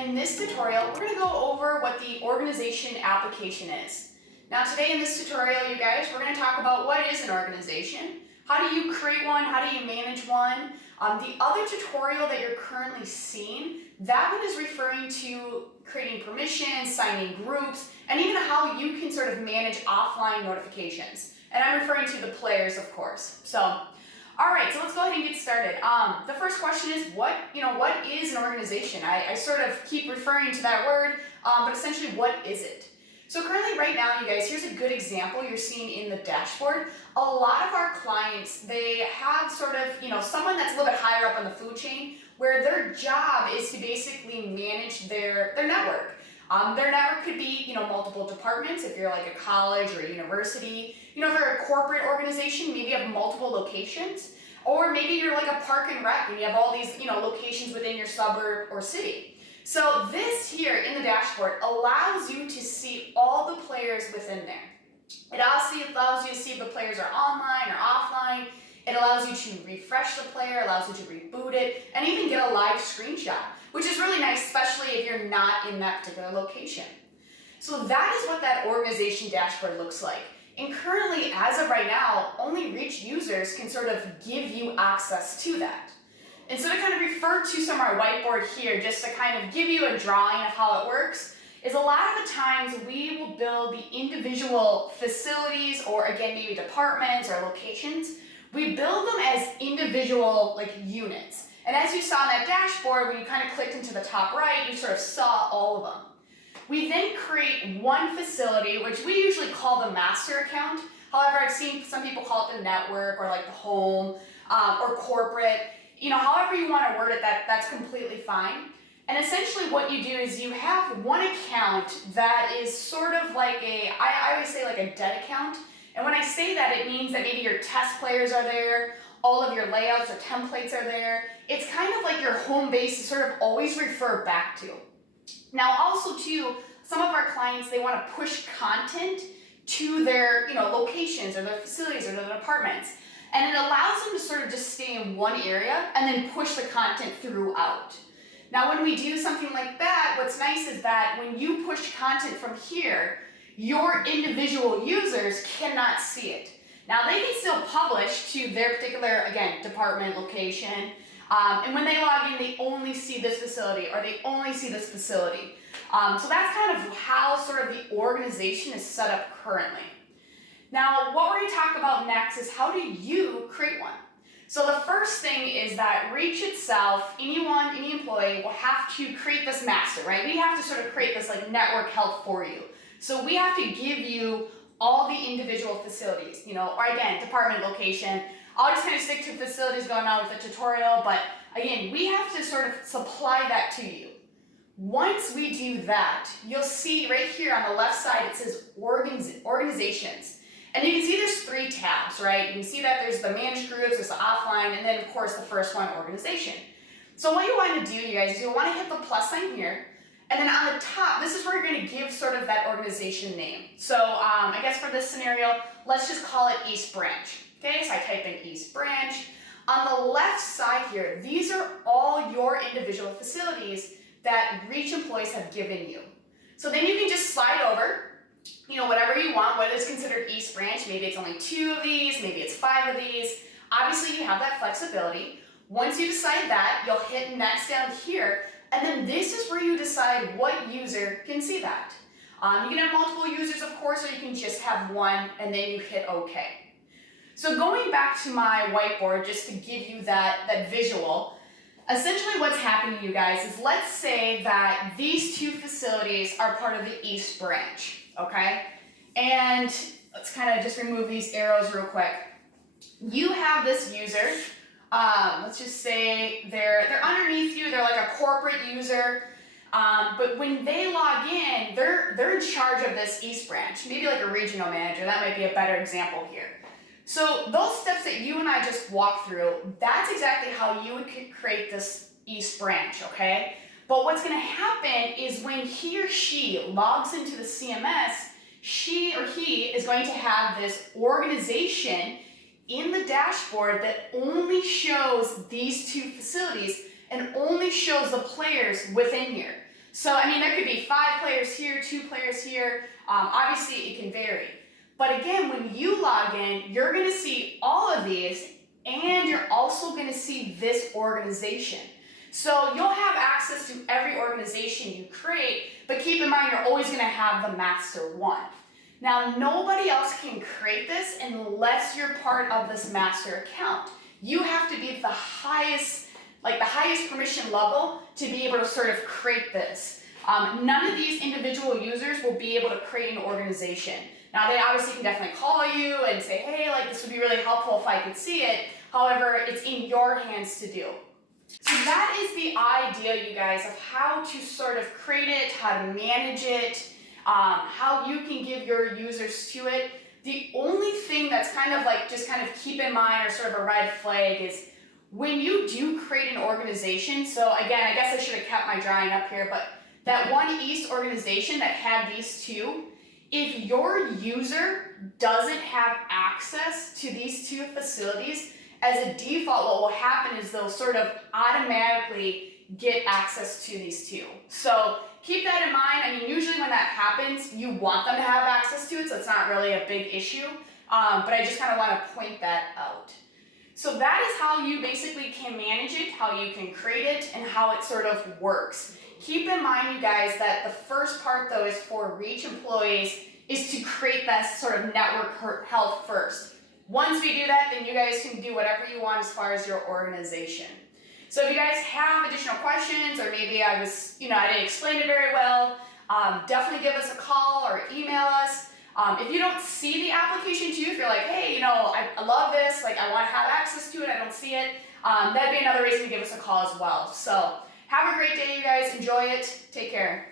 and in this tutorial, we're going to go over what the organization application is. Now today in this tutorial, you guys, we're going to talk about what is an organization, how do you create one, how do you manage one. The other tutorial that you're currently seeing, that one is referring to creating permissions, signing groups, and even how you can sort of manage offline notifications. And I'm referring to the players, of course. So, all right, so let's go ahead and get started. The first question is, what is an organization? I sort of keep referring to that word, but essentially, what is it? So currently right now, you guys, here's a good example you're seeing in the dashboard. A lot of our clients, they have sort of, someone that's a little bit higher up on the food chain where their job is to basically manage their network. Their network could be, multiple departments if you're like a college or a university. If you're a corporate organization, maybe you have multiple locations. Or maybe you're like a park and rec and you have all these, locations within your suburb or city. So this here in the dashboard allows you to see all the players within there. It also allows you to see if the players are online or offline. It allows you to refresh the player, allows you to reboot it, and even get a live screenshot, which is really nice, especially if you're not in that particular location. So that is what that organization dashboard looks like. And currently, as of right now, only Reach users can sort of give you access to that. And so to kind of refer to some of our whiteboard here, just to kind of give you a drawing of how it works, is a lot of the times we will build the individual facilities or again, maybe departments or locations. We build them as individual units. And as you saw in that dashboard, when you kind of clicked into the top right, you sort of saw all of them. We then create one facility, which we usually call the master account. However, I've seen some people call it the network or like the home or corporate. However you want to word it, that's completely fine. And essentially what you do is you have one account that is sort of like I always say like a dead account. And when I say that, it means that maybe your test players are there, all of your layouts or templates are there. It's kind of like your home base to sort of always refer back to. Now also too, some of our clients, they want to push content to their locations or their facilities or their departments. And it allows them to sort of just stay in one area and then push the content throughout. Now when we do something like that, what's nice is that when you push content from here, your individual users cannot see it. Now they can still publish to their particular, again, department, location, and when they log in, they only see this facility or they only see this facility. So that's kind of how sort of the organization is set up currently. Now, what we're going to talk about next is how do you create one? So the first thing is that Reach itself, any employee will have to create this master, right? We have to sort of create this network health for you. So we have to give you all the individual facilities, or again, department location. I'll just kind of stick to facilities going on with the tutorial, but again, we have to sort of supply that to you. Once we do that, you'll see right here on the left side, it says organizations. And you can see there's 3 tabs, right? You can see that there's the managed groups, there's the offline, and then of course the first one, organization. So what you want to do, you guys, is you'll want to hit the plus sign here, and then on the top, this is where you're going to give sort of that organization name. So I guess for this scenario, let's just call it East Branch. Okay, so I type in East Branch. On the left side here, these are all your individual facilities that Reach employees have given you. So then you can just slide over, whatever you want, what is considered East Branch. Maybe it's only 2 of these, maybe it's 5 of these. Obviously, you have that flexibility. Once you decide that, you'll hit next down here, and then this is where you decide what user can see that. You can have multiple users, of course, or you can just have one, and then you hit OK. So going back to my whiteboard, just to give you that visual, essentially what's happening, you guys, is let's say that these 2 facilities are part of the East Branch. Okay, and let's kind of just remove these arrows real quick. You have this user, let's just say they're underneath you, they're like a corporate user, but when they log in, they're in charge of this East Branch, maybe like a regional manager. That might be a better example here. So those steps that you and I just walked through, that's exactly how you would create this East Branch, okay? But what's going to happen is when he or she logs into the CMS, she or he is going to have this organization in the dashboard that only shows these 2 facilities and only shows the players within here. So, I mean, there could be 5 players here, 2 players here. Obviously, it can vary. But again, when you log in, you're going to see all of these, and you're also going to see this organization. So you'll have access to every organization you create, but keep in mind you're always going to have the master one. Now, nobody else can create this unless you're part of this master account. You have to be the highest permission level to be able to sort of create this. None of these individual users will be able to create an organization. Now, they obviously can definitely call you and say, hey, like this would be really helpful if I could see it. However, it's in your hands to do. So that is the idea, you guys, of how to sort of create it, how to manage it, how you can give your users to it. The only thing that's kind of keep in mind or sort of a red flag is when you do create an organization. So again, I guess I should have kept my drawing up here, but that one East organization that had these two, if your user doesn't have access to these two facilities, as a default, what will happen is they'll sort of automatically get access to these two. So keep that in mind. I mean, usually when that happens, you want them to have access to it, so it's not really a big issue. But I just kind of want to point that out. So that is how you basically can manage it, how you can create it, and how it sort of works. Keep in mind, you guys, that the first part, though, is for Reach employees, is to create that sort of network health first. Once we do that, then you guys can do whatever you want as far as your organization. So if you guys have additional questions, or maybe I didn't explain it very well, definitely give us a call or email us. If you don't see the application too, if you're like, hey, I love this, like I want to have access to it, I don't see it, that'd be another reason to give us a call as well. So have a great day, you guys. Enjoy it. Take care.